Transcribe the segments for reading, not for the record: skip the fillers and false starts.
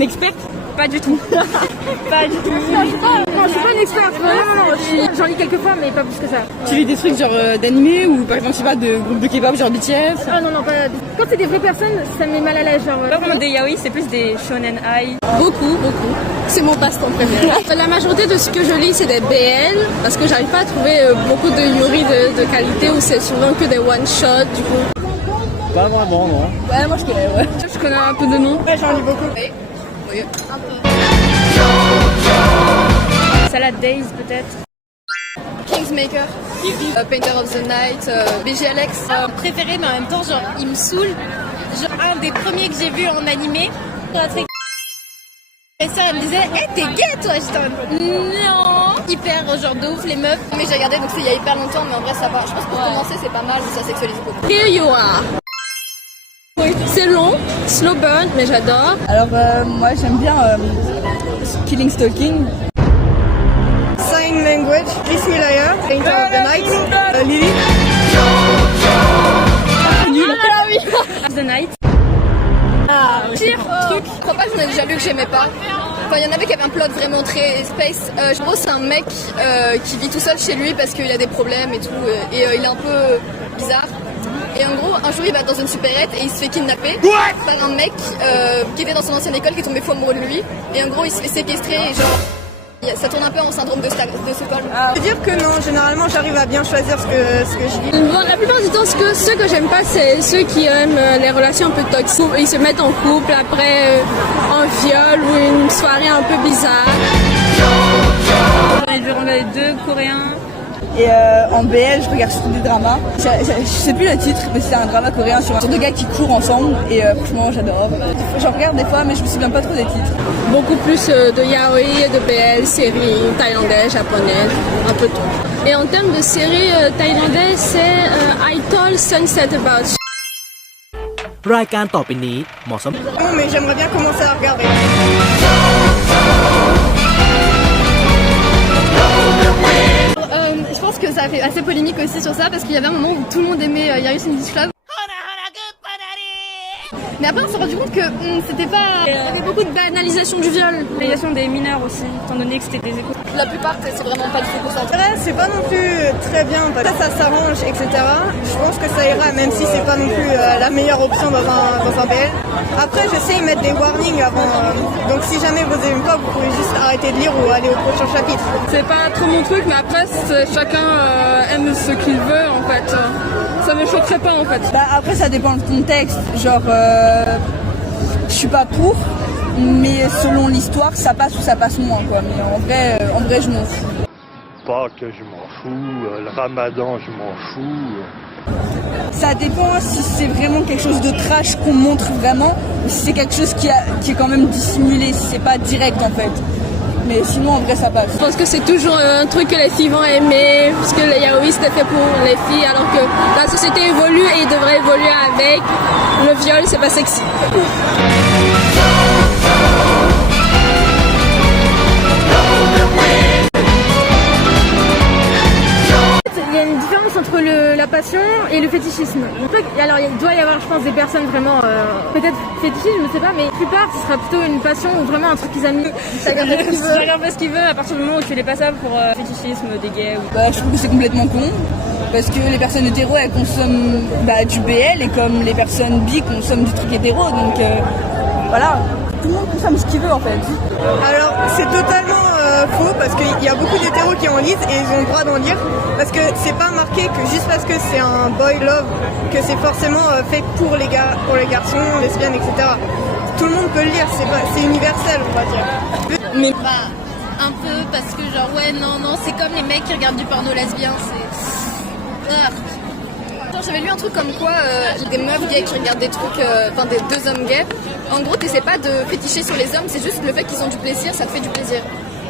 une experte? Pas du tout. Pas du tout. Non, je suis pas une experte, vraiment. J'en lis quelques fois, mais pas plus que ça. Tu lis des trucs genre d'animé ou par exemple, je sais pas, de groupes de K-pop, genre BTS? Ah non, pas. Quand c'est des vraies personnes, ça me met mal à l'aise. Genre. Pas vraiment des yaoi, c'est plus des shonen ai. Beaucoup. C'est mon passe-temps préféré. La majorité de ce que je lis, c'est des BL, parce que j'arrive pas à trouver beaucoup de yuri de qualité où c'est souvent que des one-shots, du coup. Pas vraiment, non. Ouais, moi je connais, ouais. Je connais un peu de noms. Ouais, j'en lis beaucoup. Oui. Salad Days peut-être. Kingsmaker, Painter of the Night, BGLX. Préféré, mais en même temps, genre, il me saoule. Genre, un des premiers que j'ai vu en animé. Ma soeur, elle me disait, hey, t'es gay, toi? J'étais en mode, non. Hyper, genre, de ouf, les meufs. Mais j'ai regardé, donc c'est il y a hyper longtemps, mais en vrai ça va. Je pense que pour commencer c'est pas mal, mais ça sexualise beaucoup. Here you are. Oui, c'est long, slow burn, mais j'adore. Alors moi j'aime bien Killing Stalking. Sign Language, Kiss Me Liar, Painter of the Night, Lily. The Night. Pire truc, je crois pas que j'en ai déjà lu que j'aimais pas. Enfin, il y en avait qui avaient un plot vraiment très space. En gros, c'est un mec qui vit tout seul chez lui parce qu'il a des problèmes et tout, et il est un peu bizarre. Et en gros, un jour, il va dans une supérette et il se fait kidnapper par un mec qui était dans son ancienne école, qui est tombé fou amoureux de lui. Et en gros, il se fait séquestrer et genre... Ça tourne un peu en syndrome de Stockholm. Je veux dire que non, généralement j'arrive à bien choisir ce que je lis. Bon, la plupart du temps, ceux que j'aime pas, c'est ceux qui aiment les relations un peu toxiques. Ils se mettent en couple après un viol ou une soirée un peu bizarre. J'en ai vu regarder 2 coréens. Et en BL, je regarde surtout des dramas. Je sais plus le titre, mais c'est un drama coréen sur deux gars qui courent ensemble. Et franchement, j'adore. J'en regarde des fois, mais je me souviens pas trop des titres. Beaucoup plus de yaoi, de BL, séries thaïlandaises, japonaises, un peu tout. Et en termes de séries thaïlandaises, c'est I Told Sunset About. รายการต่อไปนี้เหมาะสำหรับ Non, mais j'aimerais bien commencer à regarder. Je pense que ça a fait assez polémique aussi sur ça parce qu'il y avait un moment où tout le monde aimait Yaris in This Club. Mais après on s'est rendu compte que c'était pas... Il y avait beaucoup de banalisation du viol. L'utilisation des mineurs aussi, étant donné que c'était des écoutes. La plupart c'est vraiment pas du tout concentré. Vrai, c'est pas non plus très bien. Ça s'arrange, etc. Je pense que ça ira, même si c'est pas non plus la meilleure option dans un BL. Après, je sais, ils mettent des warnings avant. Donc si jamais vous aimez pas, vous pouvez juste arrêter de lire ou aller au prochain chapitre. C'est pas trop mon truc, mais après chacun aime ce qu'il veut en fait. Ça me choquerait pas en fait. Bah après ça dépend du contexte. Genre je suis pas pour, mais selon l'histoire ça passe ou ça passe moins quoi. Mais en vrai je m'en fous. Pâques, je m'en fous. Le ramadan, je m'en fous. Ça dépend si c'est vraiment quelque chose de trash qu'on montre vraiment, ou si c'est quelque chose qui est quand même dissimulé, si c'est pas direct en fait. Mais sinon en vrai ça passe. Je pense que c'est toujours un truc que les filles vont aimer, parce que le yaoi c'était fait pour les filles, alors que la société évolue et devrait évoluer avec. Le viol c'est pas sexy. Il y a une différence entre la passion et le fétichisme. Alors il doit y avoir, je pense, des personnes vraiment peut-être fétichistes, je ne sais pas, mais la plupart ce sera plutôt une passion ou vraiment un truc qu'ils aiment. Chacun fait ce qu'il veut. Chacun fait ce qu'il veut à partir du moment où tu les passes ça pour fétichisme des gays. Bah, je trouve que c'est complètement con. Parce que les personnes hétéros elles consomment du BL et comme les personnes bi consomment du truc hétéro, donc voilà, tout le monde consomme ce qu'il veut en fait. Alors c'est totalement faux parce qu'il y a beaucoup d'hétéros qui en lisent et ils ont le droit d'en lire parce que c'est pas marqué que juste parce que c'est un boy love que c'est forcément fait pour les gars, pour les garçons, lesbiennes, etc. Tout le monde peut le lire, c'est universel on va dire. Mais bah, un peu parce que genre ouais non c'est comme les mecs qui regardent du porno lesbien, c'est... J'avais lu un truc comme quoi des meufs gays qui regardent des trucs, des 2 hommes gays, en gros t'essaies pas de féticher sur les hommes, c'est juste le fait qu'ils ont du plaisir, ça te fait du plaisir.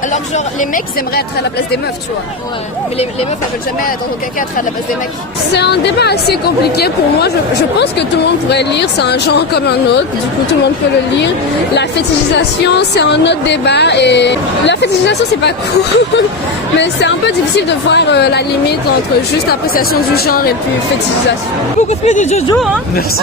Alors que genre les mecs ils aimeraient être à la place des meufs, tu vois. Ouais. Mais les meufs elles veulent jamais dans aucun cas être à la place des mecs. C'est un débat assez compliqué pour moi, je pense que tout le monde pourrait lire, c'est un genre comme un autre, du coup tout le monde peut le lire. La fétichisation c'est un autre débat et la fétichisation c'est pas cool, mais c'est un peu difficile de voir la limite entre juste l'appréciation du genre et puis fétichisation. Beaucoup plus de Jojo hein. Merci.